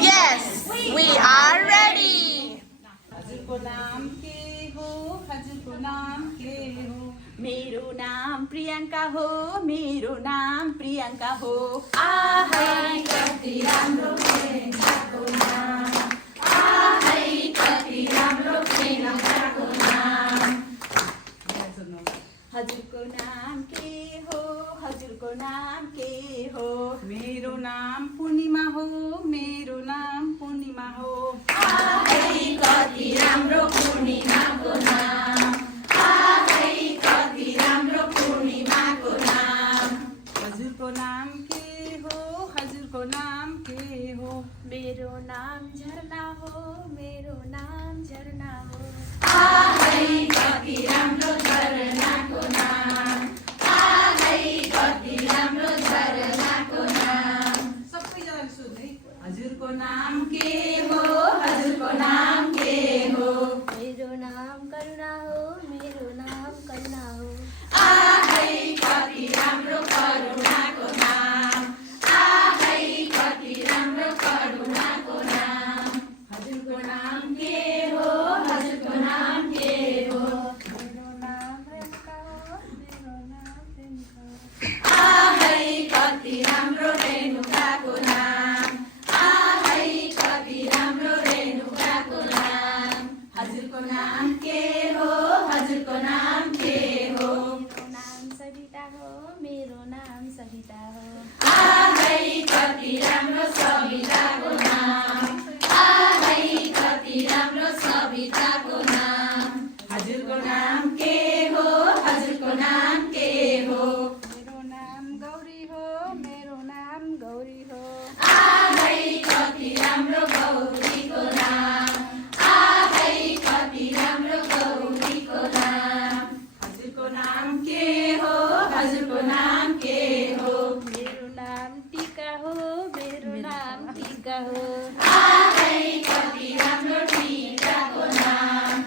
Yes, we are ready. हजुरको नाम के हो हजुरको नाम के हो मेरो नाम प्रियङ्का हो मेरो नाम प्रियङ्का हो आहै कति राम्रो प्रियङ्काको नाम आहै कति राम्रो प्रियङ्काको नाम हजुरको नाम के हो हजुरको नाम के हो मेरो नाम पूर्णिमा हो मेरो नाम पूर्णिमा हो आहै कति राम्रो पूर्णिमाको नाम आहै कति राम्रो पूर्णिमाको नाम हजुरको नाम के हो हजुरको नाम के हो मेरो नाम झरना हो मेरो नाम झरना हो आहै कति राम्रो झरनाको नाम आहै कति राम्रो झरनाको नाम सबैजनाले सोध्दै हजुरको नाम के हो हजुरको नाम के हो मेरो नाम करुणा हो मेरो नाम करुणा हो आहै कति राम्रो करुणाको नाम आहै कति राम्रो करुणाको नाम हजुरको नाम के हो हजुरको नाम के हो मेरो नाम रेणुका हो मेरो नाम रेणुका हो आहै कति राम्रो रेणुकाको नाम आहै कति राम्रो रेणुकाको नाम हजुरको नाम के हो हजुरको नाम के हो मेरो नाम सविता हो मेरो नाम सविता हो आहै कति राम्रो सविताको नाम आहै कति राम्रो सविताको नाम हजुरको नाम के हो हजुरको नाम के हो मेरो नाम गौरी हो मेरो नाम गौरी हो आहै कति राम्रो गौरीको नाम आहै कति राम्रो गौरीको नाम हजुरको नाम के हो हजुरको नाम के हो मेरो नाम टीका हो मेरो नाम टीका हो आहै कति राम्रो टीकाको नाम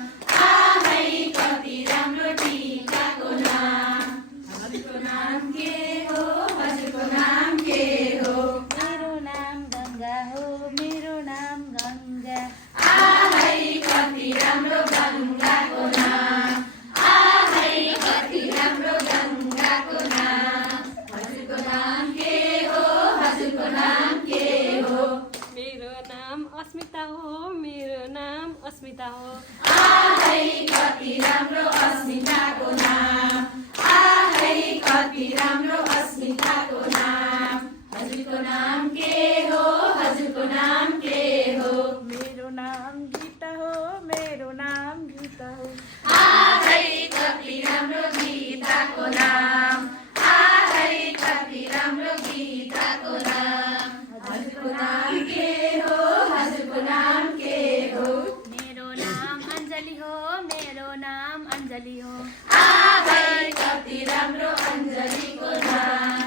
आहै कति राम्रो टीकाको नाम हजुरको नाम के हो हजुरको नाम के हो मेरो नाम गङ्गा हो मेरो नाम गङ्गा आहै कति राम्रो गङ्गाको नाम आहै कति राम्रो गङ्गाको नाम हजुरको नाम के हो हजुरको नाम के हो मेरो नाम अस्मिता हो मेरो नाम अस्मिता हो आहै कति राम्रो अस्मिताको नाम आहै कति राम्रो अस्मिताको नाम हजुरको नाम के हो हजुरको नाम के हो मेरो नाम गीता हो मेरो नाम गीता हो आहै कति राम्रो गीताको नाम आहै कति राम्रो गीताको नाम हजुरको नाम के हो हजुरको नाम के हो मेरो नाम अञ्जली हो मेरो नाम अञ्जली हो आहै कति राम्रो अञ्जलीको नाम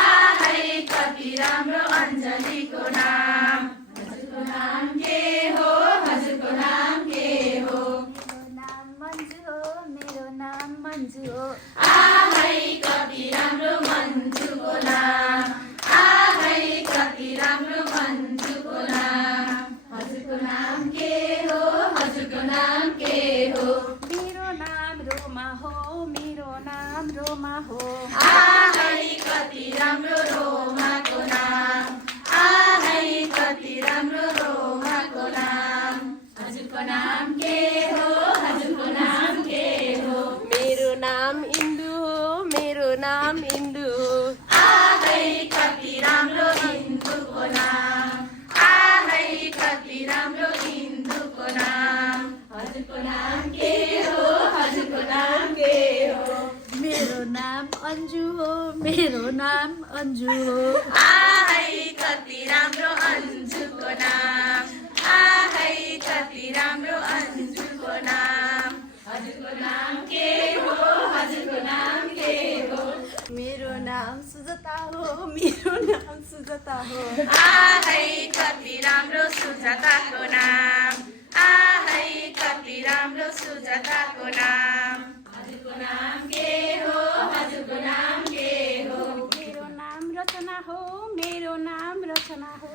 आहै कति राम्रो अञ्जलीको नाम हजुरको नाम के हो हजुरको नाम के हो मेरो नाम मन्जु हो मेरो नाम मन्जु हो आहै कति राम्रो मन्जुको नाम आहै कति राम्रो मन्जुको नाम हजुरको नाम के हो हजुरको नाम के हो मेरो नाम रोमा हो मेरो नाम रोमा हो आहै कति राम्रो रोमाको नाम आहै कति राम्रो रोमाको नाम हजुरको नाम के हो हजुरको नाम के हो मेरो नाम इन्दु हो मेरो नाम इन्दु हो आहै कति राम्रो इन्दुको नाम आहै कति राम्रो इन्दुको नाम हजुरको नाम के हो हजुरको नाम के हो मेरो नाम अन्जु हो मेरो नाम अन्जु हो आहै कति राम्रो अन्जुको नाम आहै कति राम्रो अन्जुको नाम हजुरको नाम के हो हजुरको नाम के हो मेरो नाम सुजता हो मेरो नाम सुजता हो आहै कति राम्रो सुजाताको नाम आहै कति राम्रो सुजाताको नाम हजुरको नाम के हो हजुरको नाम के हो मेरो नाम रचना हो मेरो नाम रचना हो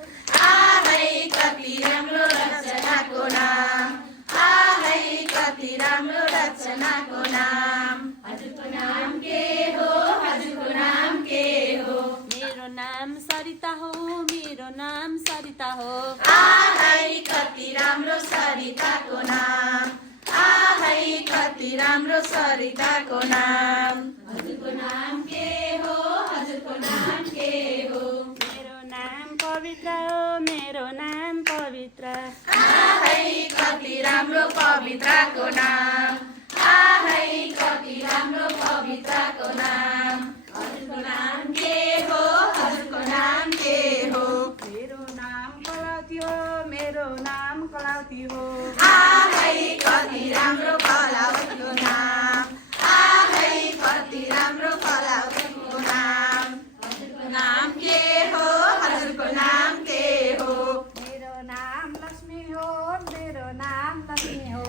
मेरो नाम सरिता हो। आहै कति राम्रो सरिताको नाम, आहै कति राम्रो सरिताको नाम। हजुरको नाम के हो, हजुरको नाम के हो? मेरो नाम पवित्र हो, मेरो नाम पवित्र। आहै कति राम्रो पवित्रको नाम, आहै कति राम्रो पवित्रको नाम। हजुरको नाम के हो, हजुरको नाम के हो? मेरो नाम कलावती हो, मेरो नाम कलावती हो। आहै कति राम्रो कलावतीको नाम, आहै कति राम्रो कलावतीको नाम। हजुरको नाम के हो, हजुरको नाम के हो? मेरो नाम लक्ष्मी हो, मेरो नाम लक्ष्मी हो।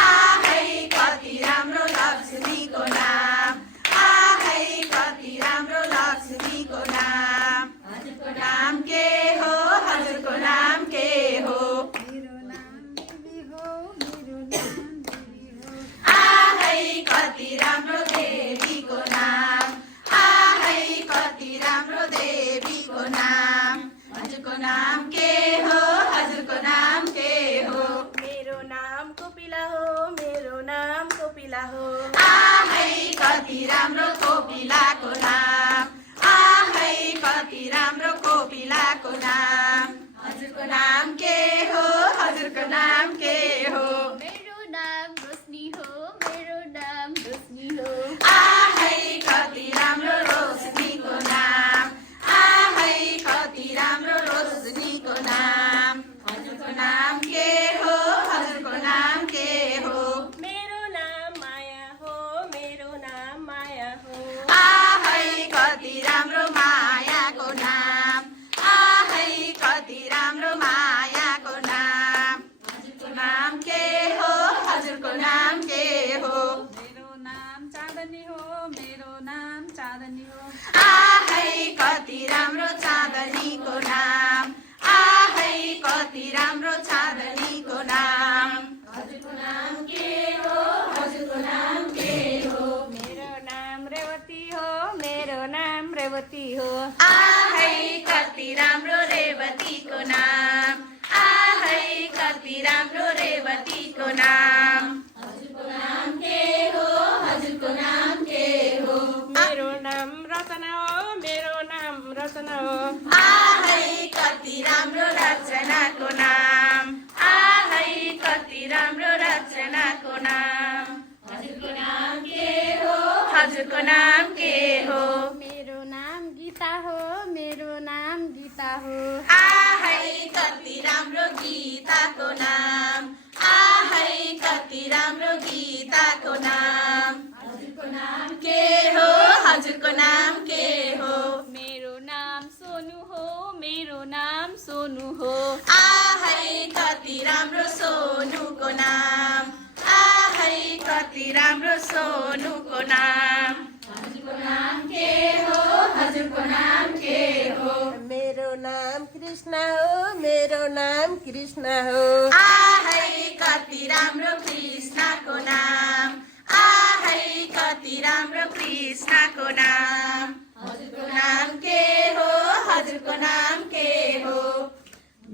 आहै कति राम्रो लक्ष्मीको नाम, आहै कति राम्रो लक्ष्मीको नाम। हजुरको नाम के हो, हजुरको नाम के हो? मेरो नाम देवी हो, मेरो नाम देवी हो। आहै कति राम्रो देवीको नाम, आहै कति राम्रो देवीको नाम। हजुरको नाम के हो, हजुरको नाम के हो? मेरो नाम कोपिला हो, मेरो नाम कोपिला हो। आहै कति राम्रो कोपिलाको नाम, आहै कति राम्रो कोपिलाको नाम। हजुरको नाम के हो, हजुरको नाम के हो? मेरो नाम रोशनी हो, मेरो नाम रोशनी हो। आहै कति राम्रो रोशनीको नाम, आहै कति राम्रो रोशनीको नाम। हजुरको नाम के हो, हजुरको नाम के हो? मेरो नाम माया हो, मेरो नाम माया हो। आहै कति राम्रो मायाको नाम, आहै कति राम्रो मायाको नाम। हजुरको नाम के हो, हजुरको नाम के हो? मेरो नाम चाँदनी हो, मेरो नाम चाँदनी हो। आहै कति राम्रो चाँदनीको नाम, आहै कति राम्रो चाँदनीको नाम। हजुरको नाम के हो, हजुरको नाम के हो? मेरो नाम रेवती हो, मेरो नाम रेवती हो। आहै कति राम्रो रेवतीको नाम, आहै कति राम्रो रेवतीको नाम। हजुरको नाम के हो, हजुरको नाम के हो? मेरो नाम रचना हो, मेरो नाम रचना हो। आहै कति राम्रो रचनाको नाम, आहै कति राम्रो रचनाको नाम। हजुरको नाम के हो, हजुरको नाम के हो? मेरो नाम गीता हो, मेरो नाम गीता हो। आहै कति राम्रो गीताको नाम, आहै कति राम्रो गीताको नाम। हजुरको नाम के हो, हजुरको नाम के हो? मेरो नाम सोनु हो, मेरो नाम सोनु हो। आहै कति राम्रो सोनुको नाम, आहै कति राम्रो सोनुको नाम। हजुरको नाम के हो, हजुरको नाम के हो? मेरो नाम कृष्ण हो, मेरो नाम कृष्ण हो। आहै कति राम्रो कृष्णको नाम, आहै कति राम्रो कृष्णको नाम। हजुरको नाम के हो, हजुरको नाम के हो?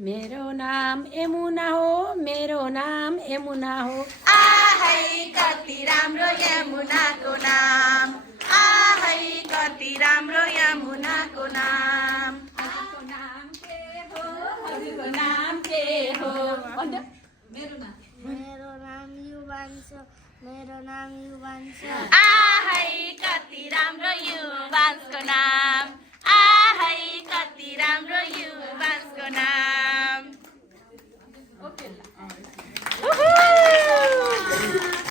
मेरो नाम यमुना हो, मेरो नाम यमुना हो। आहै कति राम्रो यमुनाको नाम, आहै कति राम्रो यमुनाको नाम। हजुरको नाम के हो, हजुरको नाम के हो? मेरो नाम युवांश, मेरो नाम युवांश। आहै कति राम्रो युवांशको नाम,